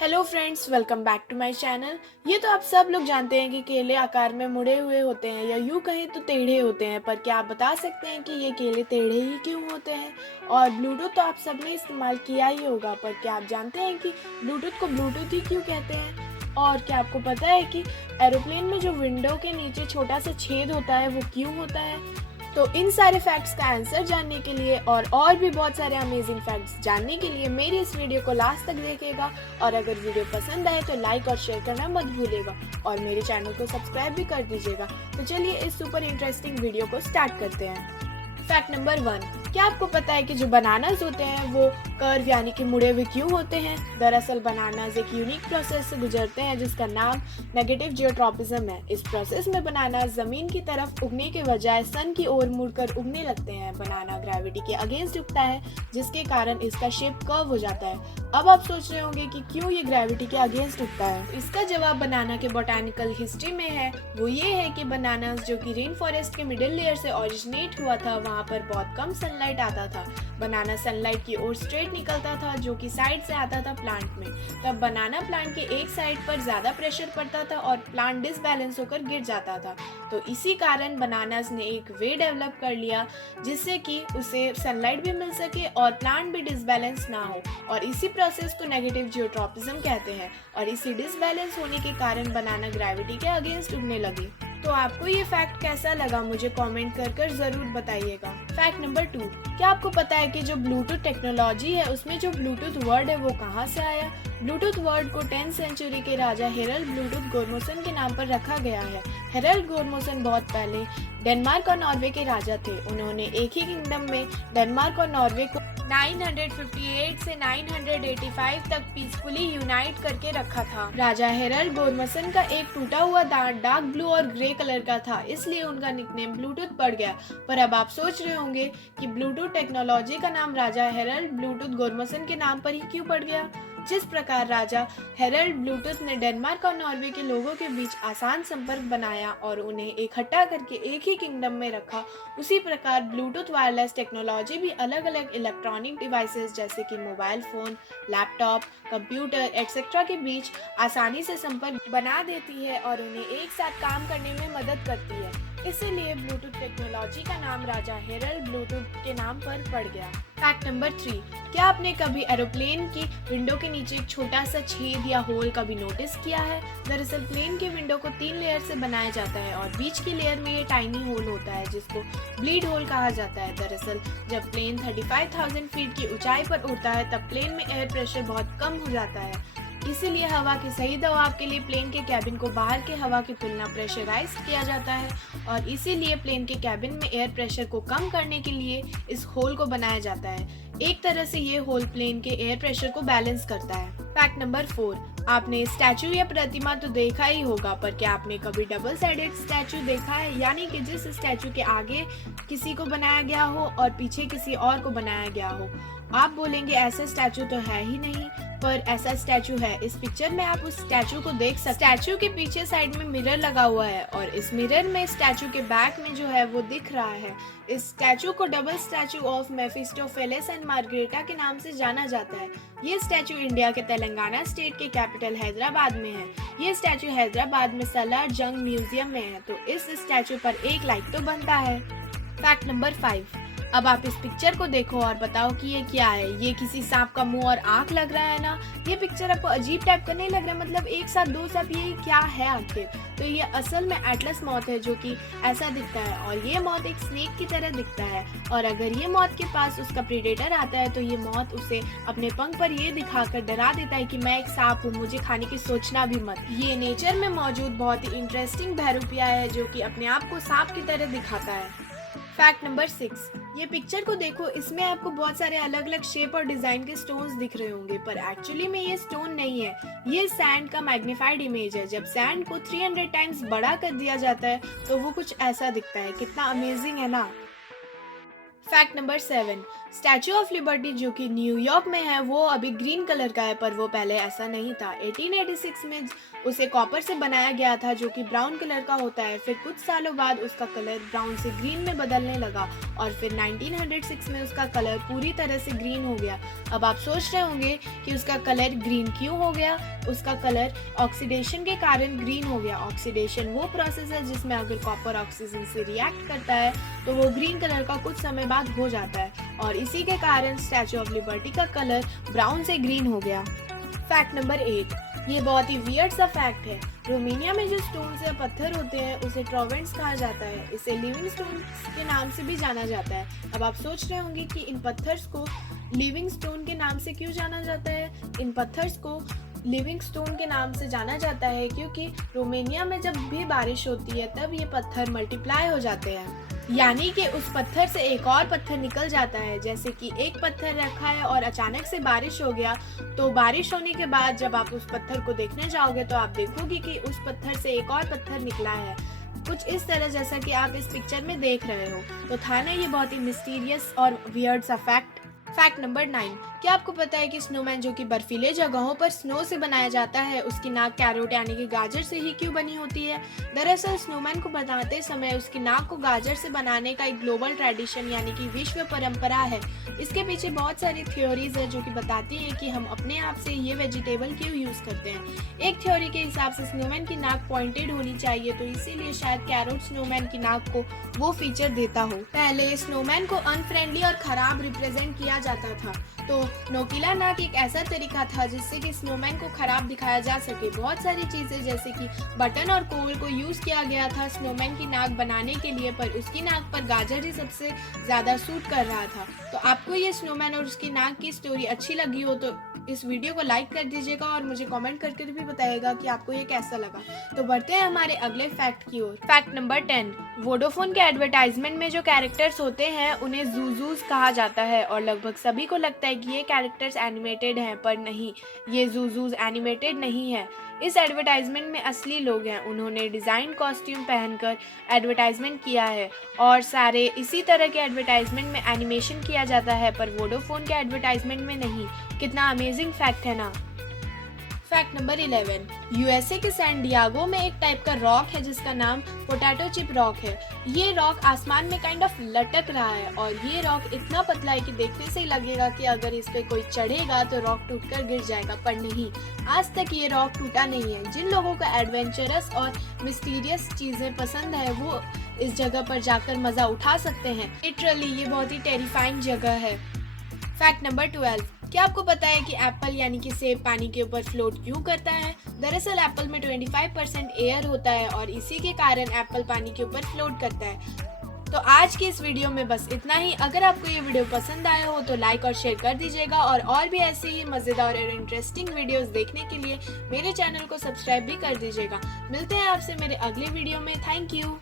Hello friends, welcome back to my channel. ये तो आप सब लोग जानते हैं कि केले आकार में मुड़े हुए होते हैं या यूँ कहें तो टेढ़े होते हैं। पर क्या आप बता सकते हैं कि ये केले टेढ़े ही क्यों होते हैं? और ब्लूटूथ तो आप सब ने इस्तेमाल किया ही होगा, पर क्या आप जानते हैं कि ब्लूटूथ को ब्लूटूथ ही क्यों कहते हैं? और क्या आपको पता है कि एरोप्लेन में जो विंडो के नीचे छोटा सा छेद होता है वो क्यों होता है? तो इन सारे फैक्ट्स का आंसर जानने के लिए और भी बहुत सारे अमेजिंग फैक्ट्स जानने के लिए मेरी इस वीडियो को लास्ट तक देखिएगा। और अगर वीडियो पसंद आए तो लाइक और शेयर करना मत भूलिएगा और मेरे चैनल को सब्सक्राइब भी कर दीजिएगा। तो चलिए इस सुपर इंटरेस्टिंग वीडियो को स्टार्ट करते हैं। फैक्ट नंबर 1, क्या आपको पता है कि जो बनानास होते हैं वो कर्व यानी कि मुड़े हुए क्यों होते हैं? दरअसल बनानास एक यूनिक प्रोसेस से गुजरते हैं जिसका नाम नेगेटिव जियोट्रॉपिज्म है। इस प्रोसेस में बनानास जमीन की तरफ उगने के बजाय सन की ओर मुड़कर उगने लगते हैं। बनाना ग्रेविटी के अगेंस्ट उगता है जिसके कारण इसका शेप कर्व हो जाता है। अब आप सोच रहे होंगे कि क्यों ये ग्रेविटी के अगेंस्ट उगता है। इसका जवाब बनाना के बोटानिकल हिस्ट्री में है। वो ये है कि बनानास जो कि रेन फॉरेस्ट के मिडिल लेयर से ओरिजिनेट हुआ था, वहाँ पर बहुत कम सनलाइट आता था। बनाना सनलाइट की ओर स्ट्रेट निकलता था जो कि साइड से आता था प्लांट में। तब बनाना प्लांट के एक साइड पर ज्यादा प्रेशर पड़ता था और प्लांट डिसबैलेंस होकर गिर जाता था। तो इसी कारण बनानास ने एक वे डेवलप कर लिया जिससे कि उसे सनलाइट भी मिल सके और प्लांट भी डिसबैलेंस ना हो। और इसी प्रोसेस को नेगेटिव जियोट्रॉपिज्म कहते हैं। और इसी डिसबैलेंस होने के कारण बनाना ग्रेविटी के अगेंस्ट उगने लगी। तो आपको ये फैक्ट कैसा लगा मुझे कमेंट कर जरूर बताइएगा। फैक्ट नंबर 2, क्या आपको पता है कि जो ब्लूटूथ टेक्नोलॉजी है उसमें जो ब्लूटूथ वर्ड है वो कहाँ से आया? ब्लूटूथ वर्ड को 10th सेंचुरी के राजा हेरल्ड ब्लूटूथ गोरमोसन के नाम पर रखा गया है। हेरल्ड गोरमोसन बहुत पहले डेनमार्क और नॉर्वे के राजा थे। उन्होंने एक ही किंगडम में डेनमार्क और नॉर्वे को 958 से 985 तक पीसफुली यूनाइट करके रखा था। राजा हेरल्ड गोरमसन का एक टूटा हुआ दांत डार्क ब्लू और ग्रे कलर का था, इसलिए उनका निकनेम ब्लूटूथ पड़ गया। पर अब आप सोच रहे होंगे कि ब्लूटूथ टेक्नोलॉजी का नाम राजा हेरल्ड ब्लूटूथ गोरमसन के नाम पर ही क्यों पड़ गया? जिस प्रकार राजा हेरल्ड ब्लूटूथ ने डेनमार्क और नॉर्वे के लोगों के बीच आसान संपर्क बनाया और उन्हें इकट्ठा करके एक ही किंगडम में रखा, उसी प्रकार ब्लूटूथ वायरलेस टेक्नोलॉजी भी अलग अलग इलेक्ट्रॉनिक डिवाइसेस जैसे कि mobile phone, laptop, computer etcetera के बीच आसानी से संपर्क बना देती है और उन्हें एक साथ काम करने में मदद करती है। इसीलिए ब्लूटूथ टेक्नोलॉजी का नाम राजा हेरल्ड ब्लूटूथ के नाम पर पड़ गया। फैक्ट नंबर 3, क्या आपने कभी एरोप्लेन की विंडो के नीचे एक छोटा सा छेद या होल कभी नोटिस किया है? दरअसल प्लेन के विंडो को 3 लेयर से बनाया जाता है और बीच की लेयर में ये टाइनी होल होता है जिसको ब्लीड होल कहा जाता है। दरअसल जब प्लेन 35,000 फीट की ऊंचाई पर उड़ता है तब प्लेन में एयर प्रेशर बहुत कम हो जाता है। इसीलिए हवा के सही दबाव के लिए प्लेन के कैबिन को बाहर के हवा की तुलना प्रेशराइज किया जाता है और इसीलिए प्लेन के कैबिन में एयर प्रेशर को कम करने के लिए इस होल को बनाया जाता है। एक तरह से ये होल प्लेन के एयर प्रेशर को बैलेंस करता है। फैक्ट नंबर 4, आपने स्टैचू या प्रतिमा तो देखा ही होगा, पर क्या आपने कभी डबल साइडेड स्टैचू देखा है? यानी कि जिस स्टैचू के आगे किसी को बनाया गया हो और पीछे किसी और को बनाया गया हो। आप बोलेंगे ऐसा स्टैचू तो है ही नहीं, पर ऐसा स्टैचू है। इस पिक्चर में आप उस स्टैचू को देख सकते हैं। स्टैचू के पीछे साइड में मिरर लगा हुआ है और इस मिरर में स्टैचू के बैक में जो है वो दिख रहा है। इस स्टैचू को double statue of Mephistopheles and Margaretta के नाम से जाना जाता है। ये स्टैचू इंडिया के तेलंगाना स्टेट के कैपिटल हैदराबाद में है। ये स्टैचू हैदराबाद में सलार जंग म्यूजियम में है, तो इस स्टैचू पर एक लाइक तो बनता है। फैक्ट नंबर 5, अब आप इस पिक्चर को देखो और बताओ कि ये क्या है। ये किसी सांप का मुंह और आंख लग रहा है ना? ये पिक्चर आपको अजीब टाइप का नहीं लग रहा? मतलब एक साथ दो सांप, ये क्या है आखिर? तो ये असल में एटलस मॉथ है जो कि ऐसा दिखता है और ये मॉथ एक स्नेक की तरह दिखता है। और अगर ये मॉथ के पास उसका प्रेडेटर आता है तो ये मॉथ उसे अपने पंख पर ये दिखाकर डरा देता है कि मैं एक सांप हूँ, मुझे खाने की सोचना भी मत। ये नेचर में मौजूद बहुत ही इंटरेस्टिंग बहरूपिया है जो कि अपने आप को सांप की तरह दिखाता है। फैक्ट नंबर 6, ये पिक्चर को देखो, इसमें आपको बहुत सारे अलग अलग शेप और डिजाइन के स्टोन्स दिख रहे होंगे, पर एक्चुअली में ये स्टोन नहीं है, ये सैंड का मैग्नीफाइड इमेज है। जब सैंड को 300 टाइम्स बड़ा कर दिया जाता है तो वो कुछ ऐसा दिखता है। कितना अमेजिंग है ना? Fact number 7, statue of liberty जो कि न्यूयॉर्क में है वो अभी ग्रीन कलर का है, पर वो पहले ऐसा नहीं था। 1886 में उसे कॉपर से बनाया गया था जो कि ब्राउन कलर का होता है। फिर कुछ सालों बाद उसका कलर ब्राउन से ग्रीन में बदलने लगा और फिर 1906 में उसका कलर पूरी तरह से ग्रीन हो गया। अब आप सोच रहे होंगे कि उसका कलर ग्रीन क्यों हो गया। उसका कलर ऑक्सीडेशन के कारण ग्रीन हो गया। ऑक्सीडेशन वो प्रोसेस है जिसमें अगर कॉपर ऑक्सीजन से रिएक्ट करता है तो वो ग्रीन कलर का कुछ समय बाद हो जाता है और इसी के कारण स्टैचू ऑफ लिबर्टी का कलर ब्राउन से ग्रीन हो गया। फैक्ट नंबर 8, ये बहुत ही वियर्ड सा फैक्ट है। रोमानिया में जो स्टोन्स या पत्थर होते हैं उसे ट्रोवेंट्स कहा जाता है। इसे लिविंग स्टोन्स के नाम से भी जाना जाता है। अब आप सोच रहे होंगे कि इन पत्थर्स को लिविंग स्टोन के नाम से क्यों जाना जाता है। इन पत्थर्स को लिविंग स्टोन के नाम से जाना जाता है क्योंकि रोमानिया में जब भी बारिश होती है तब ये पत्थर मल्टीप्लाई हो जाते हैं, यानी कि उस पत्थर से एक और पत्थर निकल जाता है। जैसे कि एक पत्थर रखा है और अचानक से बारिश हो गया, तो बारिश होने के बाद जब आप उस पत्थर को देखने जाओगे तो आप देखोगे कि उस पत्थर से एक और पत्थर निकला है, कुछ इस तरह जैसा कि आप इस पिक्चर में देख रहे हो। तो था ना ये बहुत ही मिस्टीरियस और वियर्ड सा फैक्ट। फैक्ट नंबर 9, क्या आपको पता है कि स्नोमैन जो कि बर्फीले जगहों पर स्नो से बनाया जाता है उसकी नाक कैरोट यानी कि गाजर से ही क्यों बनी होती है। दरअसल स्नोमैन को बनाते समय उसकी नाक को गाजर से बनाने का एक ग्लोबल ट्रेडिशन यानी कि विश्व परंपरा है। इसके पीछे बहुत सारी थ्योरीज है जो कि बताती है कि हम अपने आप से ये वेजिटेबल क्यों यूज करते हैं। एक थ्योरी के हिसाब से स्नोमैन की नाक पॉइंटेड होनी चाहिए, तो इसीलिए शायद कैरोट स्नोमैन की नाक को वो फीचर देता हो। पहले स्नोमैन को अनफ्रेंडली और खराब रिप्रेजेंट किया जाता था, तो नोकीला नाक एक ऐसा तरीका था जिससे कि स्नोमैन को खराब दिखाया जा सके। बहुत सारी चीजें जैसे कि बटन और कोल को यूज किया गया था स्नोमैन की नाक बनाने के लिए, पर उसकी नाक पर गाजर ही सबसे ज्यादा सूट कर रहा था। तो आपको ये स्नोमैन और उसकी नाक की स्टोरी अच्छी लगी हो तो इस वीडियो को लाइक कर दीजिएगा और मुझे कमेंट करके भी बताइएगा कि आपको ये कैसा लगा। तो बढ़ते हैं हमारे अगले फैक्ट की ओर। फैक्ट नंबर 10, वोडाफोन के एडवर्टाइजमेंट में जो कैरेक्टर्स होते हैं उन्हें जूजूज कहा जाता है और लगभग सभी को लगता है कि ये कैरेक्टर्स एनिमेटेड हैं, पर नहीं, ये जूजूज एनिमेटेड नहीं है। इस एडवर्टाइजमेंट में असली लोग हैं। उन्होंने डिज़ाइन कॉस्ट्यूम पहनकर एडवर्टाइजमेंट किया है और सारे इसी तरह के एडवर्टाइजमेंट में एनिमेशन किया जाता है, पर वोडाफोन के एडवर्टाइजमेंट में नहीं। कितना अमेजिंग फैक्ट है ना। फैक्ट नंबर 11, यूएसए के सैन डियागो में एक टाइप का रॉक है जिसका नाम पोटैटो चिप रॉक है। ये रॉक आसमान में काइंड ऑफ लटक रहा है और ये रॉक इतना पतला है कि देखने से ही लगेगा कि अगर इस पे कोई चढ़ेगा तो रॉक टूटकर गिर जाएगा, पर नहीं, आज तक ये रॉक टूटा नहीं है। जिन लोगों को एडवेंचरस और मिस्टीरियस चीजें पसंद है वो इस जगह पर जाकर मजा उठा सकते हैं। लिटरली ये बहुत ही टेरिफाइंग जगह है। फैक्ट नंबर 12, क्या आपको पता है कि एप्पल यानी कि सेब पानी के ऊपर फ्लोट क्यों करता है। दरअसल एप्पल में 25% एयर होता है और इसी के कारण एप्पल पानी के ऊपर फ्लोट करता है। तो आज की इस वीडियो में बस इतना ही। अगर आपको ये वीडियो पसंद आया हो तो लाइक और शेयर कर दीजिएगा और भी ऐसे ही मज़ेदार और इंटरेस्टिंग वीडियोस देखने के लिए मेरे चैनल को सब्सक्राइब भी कर दीजिएगा। मिलते हैं आपसे मेरे अगले वीडियो में। Thank you.